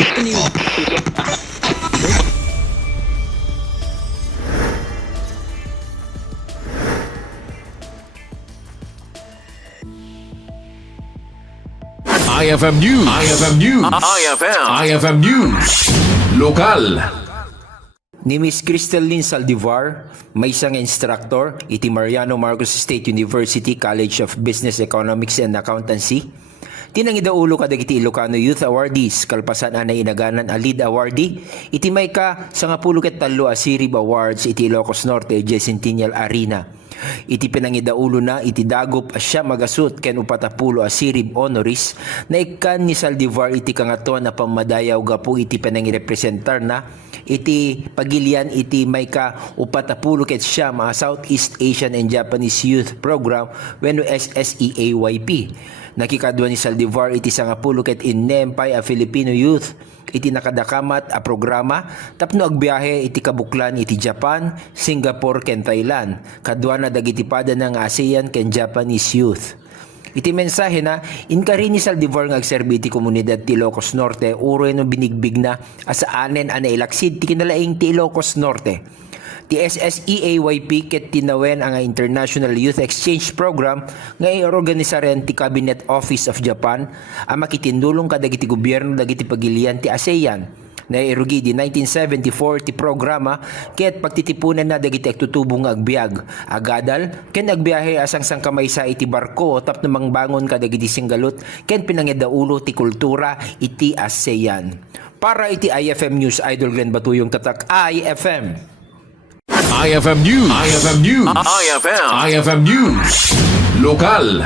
IFM News. IFM News. IFM News. Lokal. Ni Miss Crystalline Saldivar, may isang instructor, iti Mariano Marcos State University College of Business Economics and Accountancy. Tinangidaulo kadagiti Ilocano Youth Awardees, kalpasan anay inaganan a lead awardee, iti may ka sa 13 a Sirib Awards iti Ilocos Norte Centennial Arena. Iti pinangidaulo na iti dagop asya magasut ken 40 a Sirib Honoris na ikan ni Saldivar iti kangato na pamadayaw gapu iti pinangirepresentar na iti pagilian iti may ka 40 ket siya mga Southeast Asian and Japanese Youth Program wenno SSEAYP. Nakikadwa ni Saldivar iti 10 ket innempay a Filipino youth iti nakadakamat a programa tapno agbiyahe iti kabuklan iti Japan, Singapore ken Thailand. Kadwa na dagiti pada ng ASEAN ken Japanese youth. Iti mensahe na inkari ni Saldivar nga agserbi iti komunidad ti Ilocos Norte uroy no binigbig na asaanen ana ilaksid ti kinalaing ti Ilocos Norte. Ti SSEAYP ket tinawen ang International Youth Exchange Program nga iorganisaren ti Cabinet Office of Japan ang makitindulong kadagiti gobyerno dagiti pagilian ti ASEAN. Nairugi di 1974 ti programa ket pagtitipunan na dagiti agtutubong agbiag agadal ken agbiyahe asang sangkamaysa iti barko tapno mangbangon kadagiti singgalot ken pinangidaulo ti kultura iti ASEAN. Para iti IFM News, Idol Glenn Batuyong tatak IFM. IFM News. IFM News. IFM News. Lokal.